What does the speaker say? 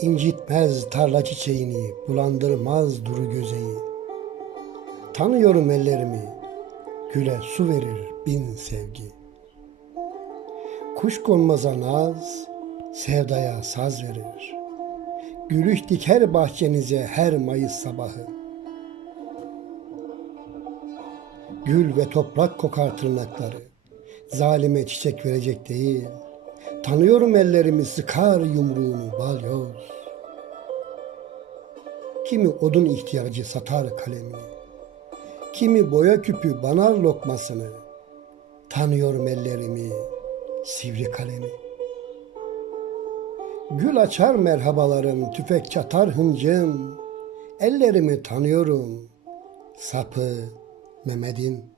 incitmez tarla çiçeğini, bulandırmaz duru gözeyi. Tanıyorum ellerimi, güle su verir bin sevgi. Kuş konmaza naz, sevdaya saz verir. Gülüş diker bahçenize her Mayıs sabahı. Gül ve toprak kokar tırnakları. Zalime çiçek verecek değil. Tanıyorum ellerimi sıkar yumruğunu balyoz. Kimi odun ihtiyacı satar kalemini. Kimi boya küpü banar lokmasını. Tanıyorum ellerimi sivri kalemi. Gül açar merhabalarım, tüfek çatar hıncım. Ellerimi tanıyorum, sapı Mehmet'in.